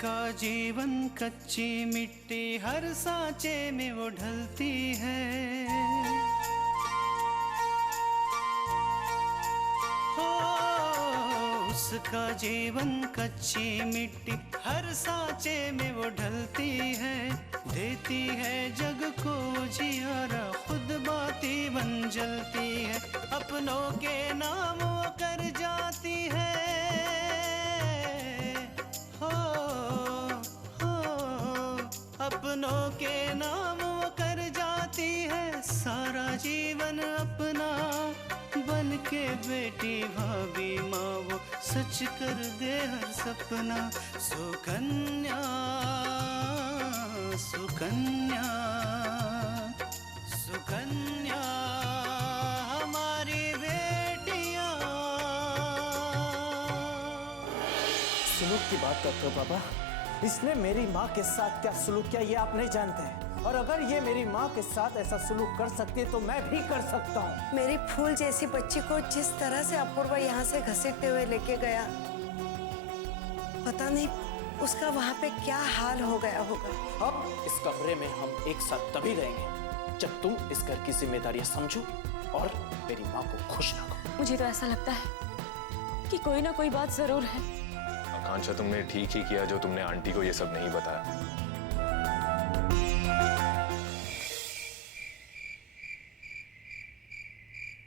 उसका जीवन कच्ची मिट्टी हर सांचे में वो ढलती है। हो उसका जीवन कच्ची मिट्टी हर सांचे में वो ढलती है। देती है जग को जियारा खुद बाती बन जलती है। अपनों के नाम वो कर जाती है। अपनों के नाम वो कर जाती है। सारा जीवन अपना बन के बेटी भाभी माँ वो सच कर दे हर सपना। सुकन्या सुकन्या सुकन्या हमारी बेटियाँ। सुलूक की बात करते हो पापा? इसने मेरी माँ के साथ क्या सुलूक किया ये आप नहीं जानते हैं। और अगर ये मेरी माँ के साथ ऐसा सुलूक कर सकती है तो मैं भी कर सकता हूँ। मेरी फूल जैसी बच्ची को जिस तरह से अपूर्वा यहाँ से घसीटते हुए लेके गया, पता नहीं उसका वहाँ पे क्या हाल हो गया होगा। अब इस कमरे में हम एक साथ तभी रहेंगे जब तुम इस घर की जिम्मेदारियां समझो और मेरी माँ को खुश रखो। मुझे तो ऐसा लगता है कि कोई ना कोई बात जरूर है। आकांक्षा, तुमने ठीक ही किया जो तुमने आंटी को ये सब नहीं बताया।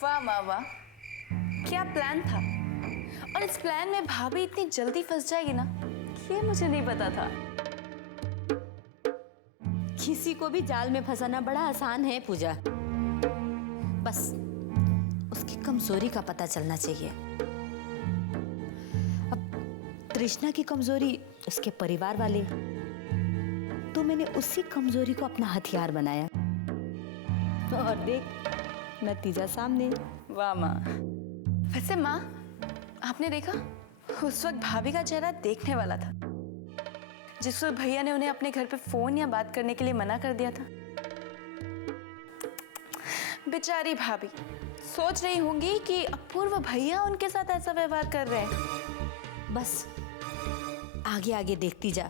वाह वाह वाह, क्या प्लान था। और इस प्लान में भाभी इतनी जल्दी फंस जाएगी ना, ये मुझे नहीं पता था। किसी को भी जाल में फंसाना बड़ा आसान है पूजा, बस उसकी कमजोरी का पता चलना चाहिए। अब तृष्णा की कमजोरी उसके परिवार वाले, तो मैंने उसी कमजोरी को अपना हथियार बनाया और देख नतीजा सामने। वाह माँ। वैसे माँ, आपने देखा उस वक्त भाभी का चेहरा देखने वाला था जिस वक्त भैया ने उन्हें अपने घर पे फोन या बात करने के लिए मना कर दिया था। बेचारी भाभी सोच रही होंगी कि अपूर्व भैया उनके साथ ऐसा व्यवहार कर रहे हैं। बस आगे आगे देखती जा,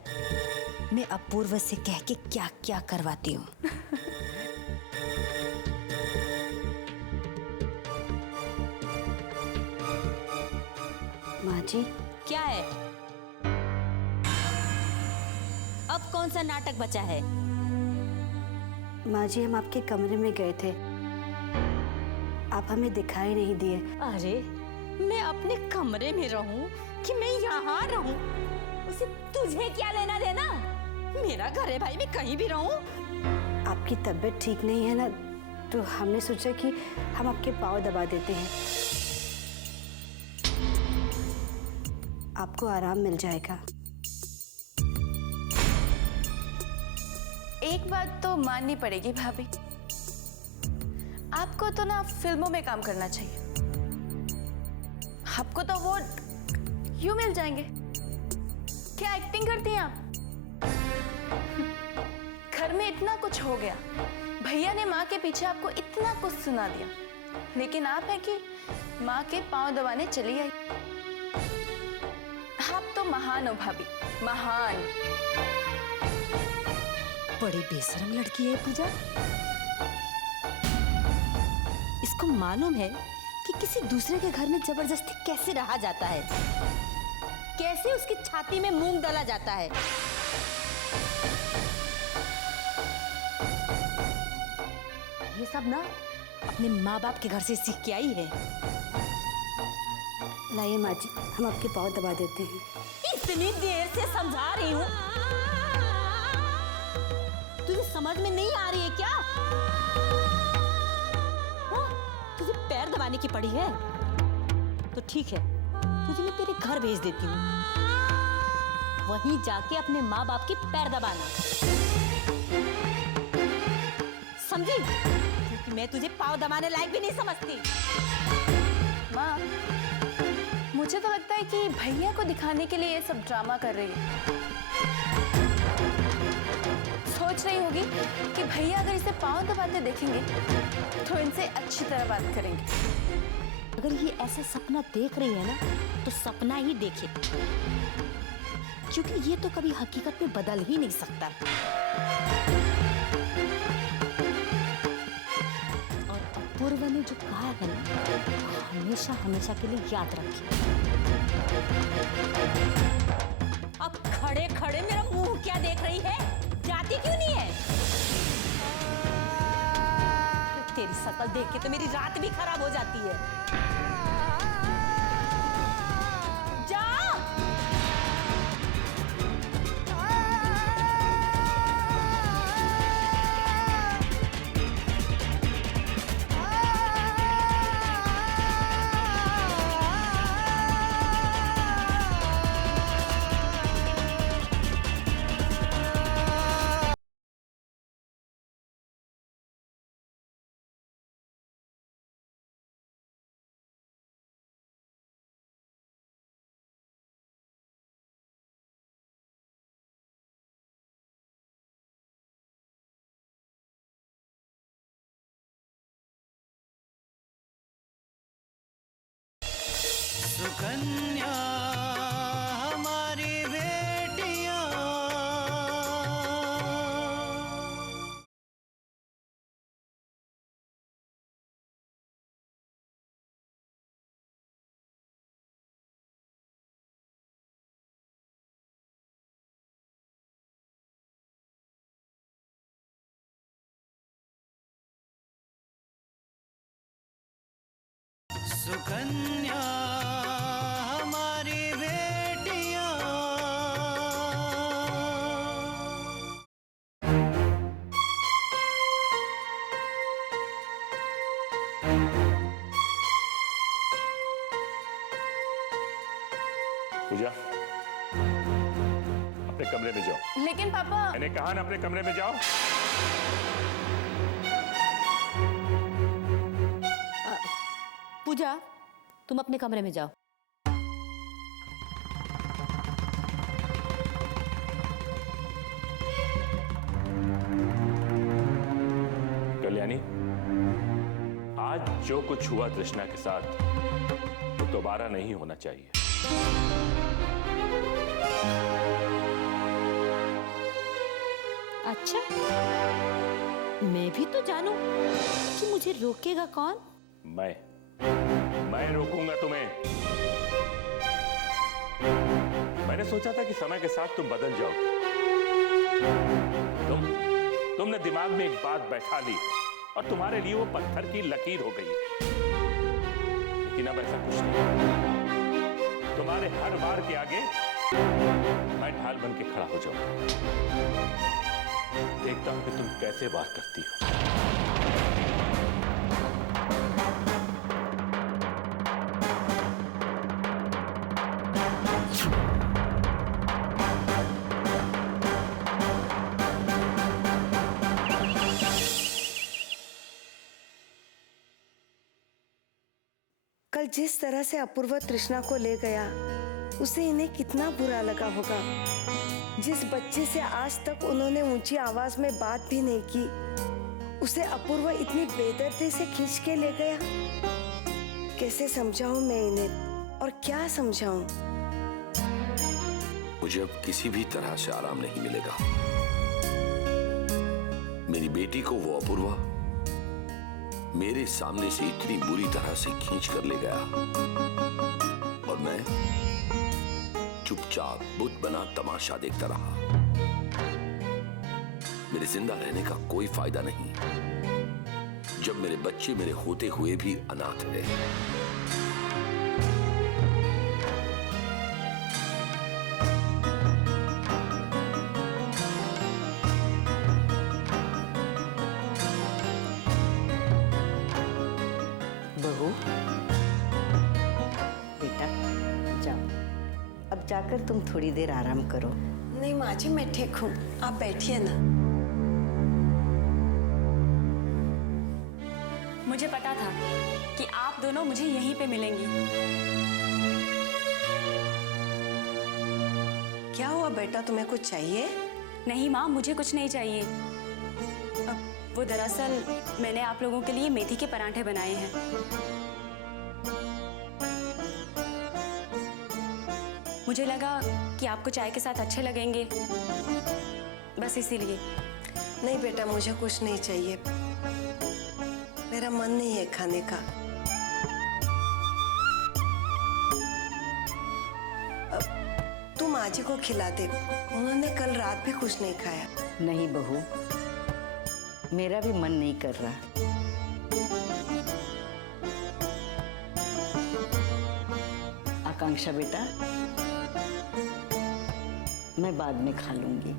मैं अपूर्व से कह के क्या क्या करवाती हूँ। माँ जी, क्या है अब कौन सा नाटक बचा है? माँ जी हम आपके कमरे में गए थे, आप हमें दिखाई नहीं दिए। अरे मैं अपने कमरे में रहूं कि मैं यहाँ रहूं, उसे तुझे क्या लेना देना? मेरा घर है भाई, मैं कहीं भी रहूं। आपकी तबीयत ठीक नहीं है ना, तो हमने सोचा कि हम आपके पाँव दबा देते हैं, आपको आराम मिल जाएगा। एक बात तो माननी पड़ेगी भाभी, आपको तो ना फिल्मों में काम करना चाहिए। आपको तो वो यूं मिल जाएंगे। क्या एक्टिंग करती हैं आप? घर में इतना कुछ हो गया, भैया ने माँ के पीछे आपको इतना कुछ सुना दिया, लेकिन आप है कि माँ के पांव दबाने चली आई। आप तो महान हो भाभी, महान। बड़ी बेशरम लड़की है पूजा। इसको मालूम है कि किसी दूसरे के घर में जबरदस्ती कैसे रहा जाता है, कैसे उसकी छाती में मूंग डाला जाता है। ये सब ना अपने माँ बाप के घर से सीख के आई है। लाइए माँ जी, हम आपके पाँव दबा देते हैं। इतनी देर से समझा रही हूँ, तुझे समझ में नहीं आ रही है क्या? तुझे पैर दबाने की पड़ी है तो ठीक है, तुझे मैं तेरे घर भेज देती हूँ, वहीं जाके अपने माँ बाप की पैर दबाना, समझी? क्योंकि मैं तुझे पाँव दबाने लायक भी नहीं समझती। माँ, मुझे तो लगता है कि भैया को दिखाने के लिए ये सब ड्रामा कर रही है। सोच रही होगी कि भैया अगर इसे पाँव दबाते देखेंगे तो इनसे अच्छी तरह बात करेंगे। अगर ये ऐसा सपना देख रही है ना, तो सपना ही देखे, क्योंकि ये तो कभी हकीकत में बदल ही नहीं सकता। और अपूर्व ने जो कहा है ना, हमेशा हमेशा के लिए याद रखिए। अब खड़े खड़े मेरा मुंह क्या देख रही है? जाती क्यों नहीं है? तेरी शकल देख के तो मेरी रात भी खराब हो जाती है। जाओ। सुकन्या हमारी बेटियां, सुकन्या हमारी बेटियां। पूजा, अपने कमरे में जाओ। लेकिन पापा। मैंने कहा ना, अपने कमरे में जाओ। पूजा, तुम अपने कमरे में जाओ। कल्याणी, आज जो कुछ हुआ तृष्णा के साथ वो दोबारा नहीं होना चाहिए। अच्छा, मैं भी तो जानूं कि मुझे रोकेगा कौन? मैं रोकूंगा तुम्हें। मैंने सोचा था कि समय के साथ तुम बदल जाओ। तुमने दिमाग में एक बात बैठा ली और तुम्हारे लिए वो पत्थर की लकीर हो गई। लेकिन अब ऐसा कुछ नहीं। तुम्हारे हर बार के आगे मैं ढाल बन के खड़ा हो जाऊंगा। देखता हूं कि तुम कैसे वार करती हो। कल जिस तरह से अपूर्व तृष्णा को ले गया, उसे इन्हें कितना बुरा लगा होगा। जिस बच्चे से आज तक उन्होंने ऊंची आवाज में बात भी नहीं की, उसे अपूर्व इतनी बेदर्दी से खींच के ले गया। कैसे समझाऊं मैं इन्हें, और क्या समझाऊं? मुझे अब किसी भी तरह से आराम नहीं मिलेगा। मेरी बेटी को वो अपूर्वा मेरे सामने से इतनी बुरी तरह से खींच कर ले गया, और मैं चुपचाप बुत बना तमाशा देखता रहा। मेरे जिंदा रहने का कोई फायदा नहीं, जब मेरे बच्चे मेरे होते हुए भी अनाथ है। बहू, बेटा जाओ, अब जाकर तुम थोड़ी देर आराम करो। नहीं माँ जी, मैं ठीक हूँ, आप बैठिए ना। मुझे पता था कि आप दोनों मुझे यहीं पे मिलेंगी। क्या हुआ बेटा, तुम्हें कुछ चाहिए? नहीं माँ, मुझे कुछ नहीं चाहिए। वो दरअसल मैंने आप लोगों के लिए मेथी के परांठे बनाए हैं। मुझे लगा कि आपको चाय के साथ अच्छे लगेंगे, बस इसीलिए। नहीं बेटा, मुझे कुछ नहीं चाहिए, मेरा मन नहीं है खाने का। तुम माँ जी को खिला दे, उन्होंने कल रात भी कुछ नहीं खाया। नहीं बहू, मेरा भी मन नहीं कर रहा। आकांक्षा बेटा, मैं बाद में खा लूंगी।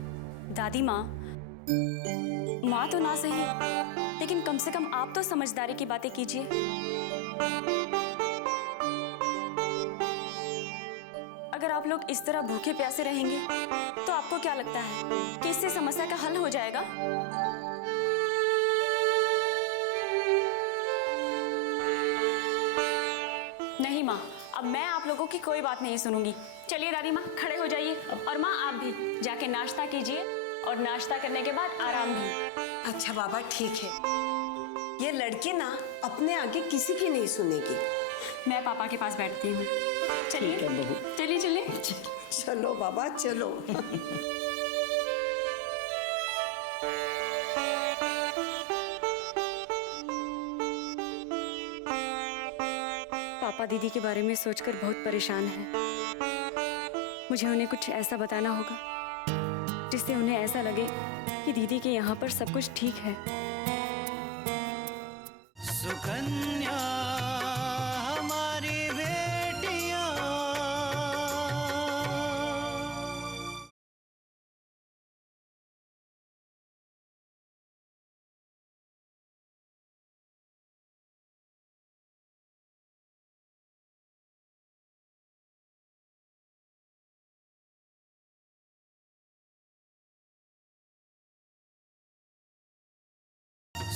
दादी माँ तो ना सही, लेकिन कम से कम आप तो समझदारी की बातें कीजिए। अगर आप लोग इस तरह भूखे प्यासे रहेंगे तो आपको क्या लगता है कि इससे समस्या का हल हो जाएगा? नहीं माँ, अब मैं आप लोगों की कोई बात नहीं सुनूंगी। चलिए दादी माँ, खड़े हो जाइए, और माँ आप भी जाके नाश्ता कीजिए, और नाश्ता करने के बाद आराम भी। अच्छा बाबा ठीक है, ये लड़की ना अपने आगे किसी की नहीं सुनेगी। मैं पापा के पास बैठती हूँ। चलिए ठीक है बहू। चलिए चलिए। चलो बाबा चलो। पापा दीदी के बारे में सोचकर बहुत परेशान हैं। मुझे उन्हें कुछ ऐसा बताना होगा जिससे उन्हें ऐसा लगे कि दीदी के यहाँ पर सब कुछ ठीक है। सुकन्या हमारी बेटियां,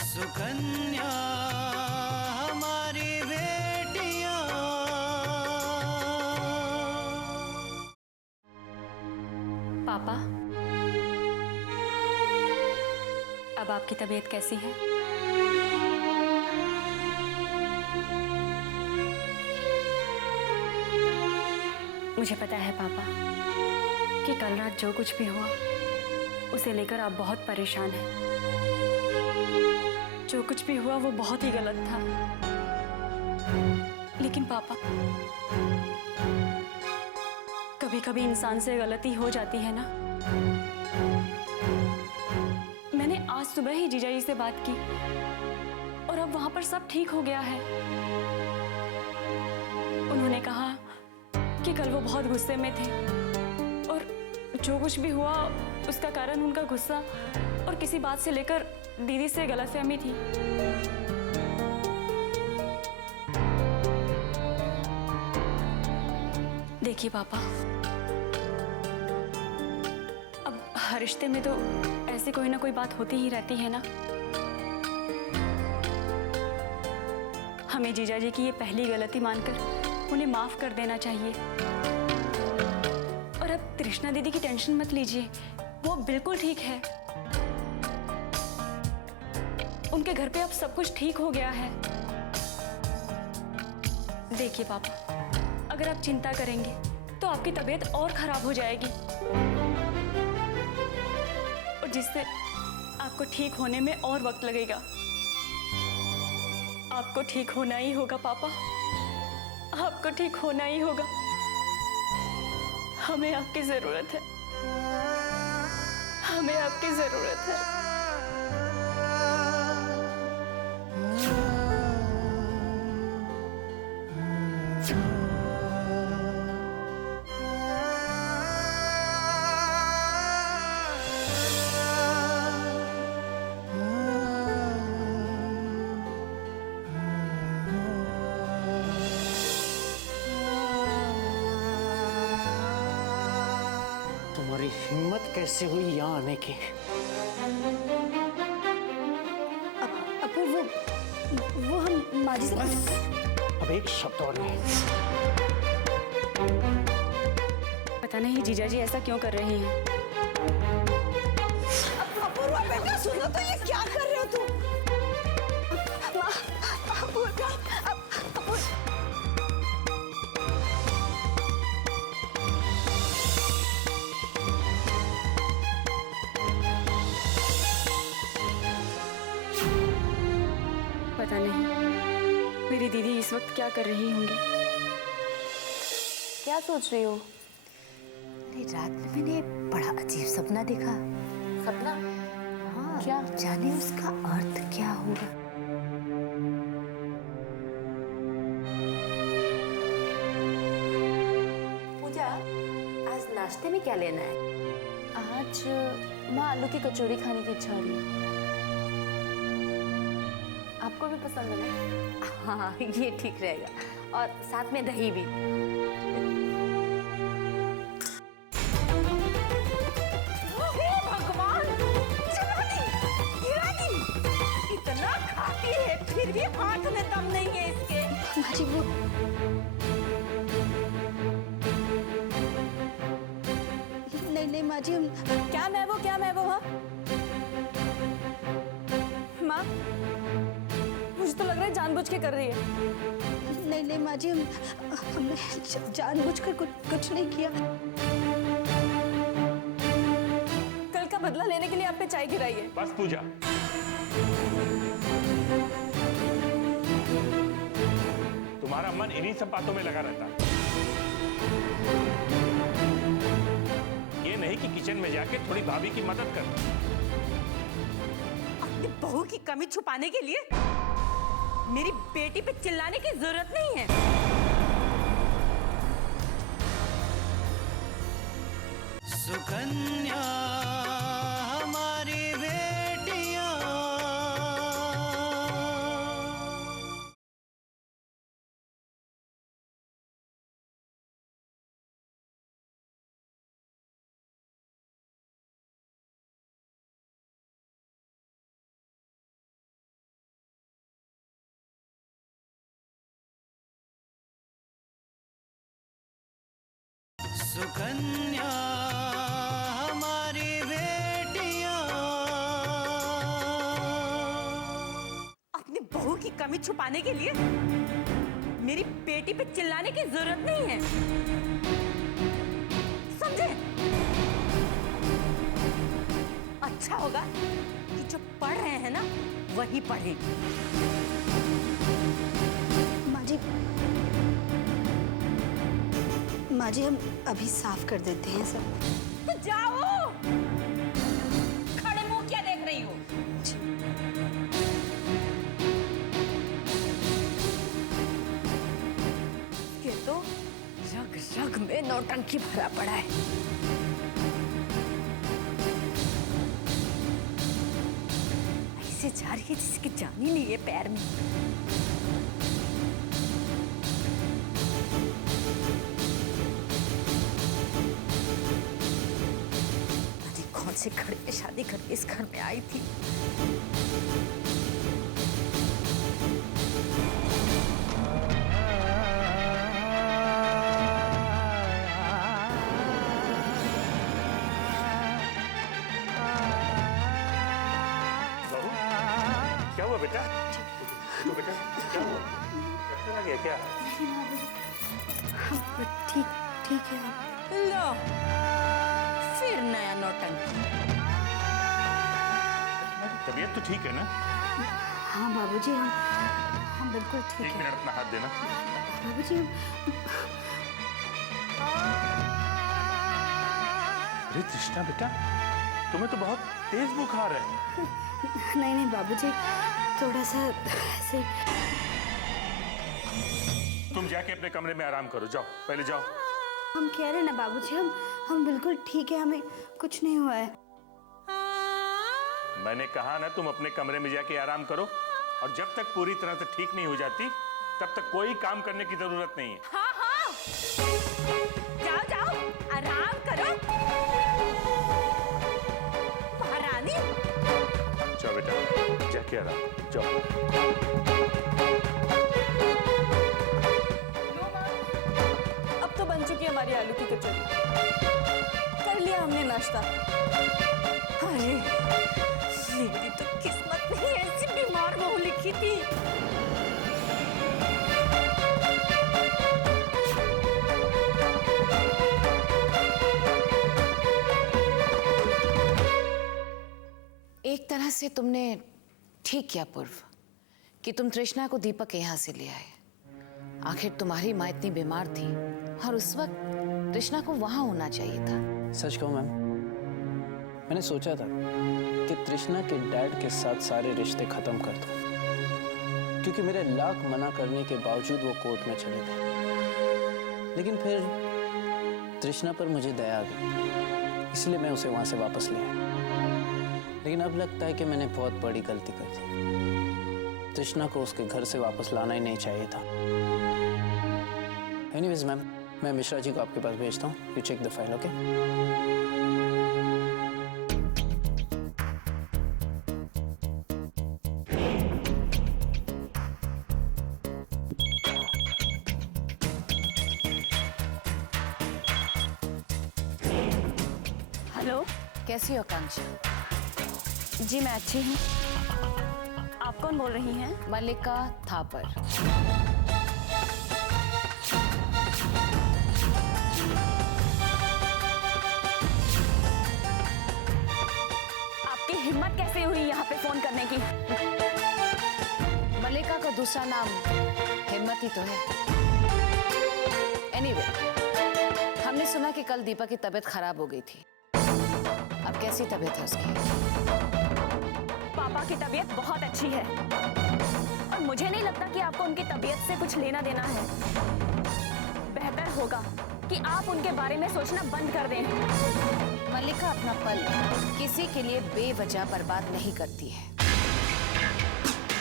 सुकन्या हमारी बेटियां। पापा, अब आपकी तबीयत कैसी है? मुझे पता है पापा कि कल रात जो कुछ भी हुआ उसे लेकर आप बहुत परेशान हैं। जो कुछ भी हुआ वो बहुत ही गलत था। लेकिन पापा, कभी कभी इंसान से गलती हो जाती है ना। मैंने आज सुबह ही जीजा जी से बात की और अब वहां पर सब ठीक हो गया है। उन्होंने कहा कि कल वो बहुत गुस्से में थे और जो कुछ भी हुआ उसका कारण उनका गुस्सा और किसी बात से लेकर दीदी से गलतफहमी थी। देखिए पापा, अब हर रिश्ते में तो ऐसी कोई ना कोई बात होती ही रहती है ना। हमें जीजा जी की ये पहली गलती मानकर उन्हें माफ कर देना चाहिए। और अब तृष्णा दीदी की टेंशन मत लीजिए, वो बिल्कुल ठीक है। उनके घर पे अब सब कुछ ठीक हो गया है। देखिए पापा, अगर आप चिंता करेंगे तो आपकी तबीयत और खराब हो जाएगी और जिससे आपको ठीक होने में और वक्त लगेगा। आपको ठीक होना ही होगा पापा, आपको ठीक होना ही होगा। हमें आपकी जरूरत है, हमें आपकी जरूरत है। तुम्हारी हिम्मत कैसे हुई यहाँ आने की? अपूर्व, वो हम माँ जी से बस, अब एक शब्द और नहीं। पता नहीं जीजा जी ऐसा क्यों कर रहे हैं। अपूर्वा बेटा सुनो तो, ये क्या कर रहे हो तुम? माँ, अपूर्वा, इस वक्त क्या कर रही होंगी? क्या सोच रही हो? अरे रात में मैंने बड़ा अजीब सपना देखा। सपना? हाँ, क्या? जाने उसका अर्थ क्या होगा। पूजा, आज नाश्ते में क्या लेना है? आज माँ आलू की कचौरी खाने की इच्छा हो रही है। आपको भी पसंद है ना? हाँ, ये ठीक रहेगा और साथ में दही भी। इतना खाती है फिर भी हाथ में दम नहीं है इसके। माँ जी वो नहीं माँ जी, हम क्या मैं वो हाँ? माँ मुझे तो लग रहा है जानबूझ के कर रही है। नहीं माँ जी, हमने जानबूझकर कुछ नहीं किया। कल का बदला लेने के लिए आप पे चाय गिराई है। बस पूजा, तुम्हारा मन इन्हीं सब बातों में लगा रहता है। ये नहीं कि किचन में जाके थोड़ी भाभी की मदद कर। अपनी बहू की कमी छुपाने के लिए मेरी बेटी पे चिल्लाने की जरूरत नहीं है। सुकन्या हमारी बेटियां। सुकन्या हमारी बेटियां। अपनी बहू की कमी छुपाने के लिए मेरी बेटी पे चिल्लाने की जरूरत नहीं है, समझे? अच्छा होगा कि जो पढ़ रहे हैं ना वही पढ़े। माँ जी हम अभी साफ कर देते हैं सब। तो जाओ, खड़े मुंह क्या देख रही हो? ये तो रग रग में नौटंकी भरा पड़ा है। ऐसे जा रही है जिसकी जान ही नहीं है पैर में। कौन से घड़े में शादी करके इस घर में आई थी। बहू, क्या हुआ बेटा? तो बेटा क्या हुआ? चक्कर आ गया क्या? ठीक है। लो फिर नया नौटंकी। तबीयत तो ठीक है ना? हाँ बाबूजी, हम बिल्कुल ठीक एक है। मिनट अपना हाथ देना। बाबूजी अरे तृष्णा बेटा, तुम्हें तो बहुत तेज बुखार है। नहीं बाबूजी, थोड़ा सा ऐसे। तुम जाके अपने कमरे में आराम करो, जाओ पहले जाओ। हम कह रहे हैं ना बाबूजी, हम बिल्कुल ठीक है, हमें कुछ नहीं हुआ है। मैंने कहा ना तुम अपने कमरे में जाके आराम करो, और जब तक पूरी तरह से ठीक नहीं हो जाती तब तक कोई काम करने की जरूरत नहीं है। हाँ जाओ आराम करो महारानी। जाओ बेटा, जाके आराम जाओ। अब तो बन चुकी है हमारी आलू की कचौरी। कर लिया हमने नाश्ता। अरे मेरी तो किस्मत में ही ऐसी बीमार बहू लिखी थी। एक तरह से तुमने ठीक किया पूर्व कि तुम तृष्णा को दीपक के यहाँ से ले आए। आखिर तुम्हारी माँ इतनी बीमार थी और उस वक्त तृष्णा को वहां होना चाहिए था। सच कहूं मैम, मैंने सोचा था कि तृष्णा के डैड के साथ सारे रिश्ते खत्म कर दूं, क्योंकि मेरे लाख मना करने के बावजूद वो कोर्ट में चले गए। लेकिन फिर तृष्णा पर मुझे दया आ गई, इसलिए मैं उसे वहां से वापस ले आया। लेकिन अब लगता है कि मैंने बहुत बड़ी गलती कर दी। तृष्णा को उसके घर से वापस लाना ही नहीं चाहिए था। एनीवेज मैम, मैं मिश्रा जी को आपके पास भेजता हूँ। You check the file, okay? Hello. कैसी हो आकांक्षा? जी मैं अच्छी हूँ। आप कौन बोल रही हैं? मल्लिका थापर। आपकी हिम्मत कैसे हुई यहाँ पे फोन करने की? मल्लिका का दूसरा नाम हिम्मत ही तो है। एनीवे, हमने सुना कि कल दीपा की तबीयत खराब हो गई थी। अब कैसी तबीयत है उसकी? पापा की तबीयत बहुत अच्छी है और मुझे नहीं लगता कि आपको उनकी तबीयत से कुछ लेना देना है। बेहतर होगा कि आप उनके बारे में सोचना बंद कर दें। मल्लिका अपना पल किसी के लिए बेवजह बर्बाद नहीं करती है।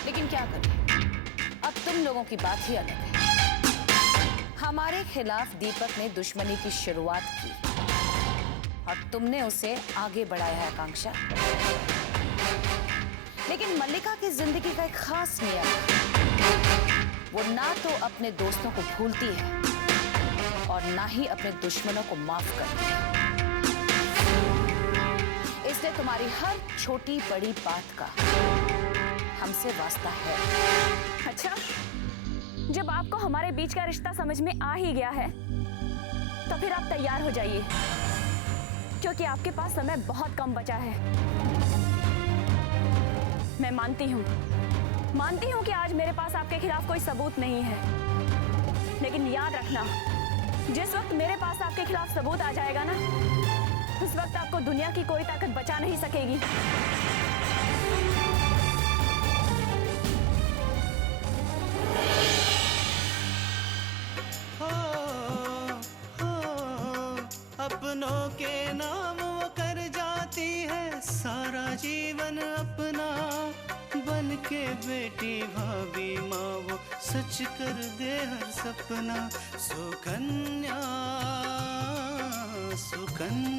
लेकिन क्या करें, अब तुम लोगों की बात ही अलग है। हमारे खिलाफ दीपक ने दुश्मनी की शुरुआत की और तुमने उसे आगे बढ़ाया है आकांक्षा। लेकिन मल्लिका की जिंदगी का एक खास नियम है, वो ना तो अपने दोस्तों को भूलती है और ना ही अपने दुश्मनों को माफ करती है। इसलिए तुम्हारी हर छोटी बड़ी बात का हमसे वास्ता है। अच्छा, जब आपको हमारे बीच का रिश्ता समझ में आ ही गया है तो फिर आप तैयार हो जाइए, क्योंकि आपके पास समय बहुत कम बचा है। मैं मानती हूँ कि आज मेरे पास आपके खिलाफ कोई सबूत नहीं है, लेकिन याद रखना, जिस वक्त मेरे पास आपके खिलाफ सबूत आ जाएगा ना, उस वक्त आपको दुनिया की कोई ताकत बचा नहीं सकेगी। अपनों के नाम वो कर जाती है सारा जीवन अपना, बन के बेटी भाभी माँ वो सच कर दे हर सपना। सुकन्या सुकन्या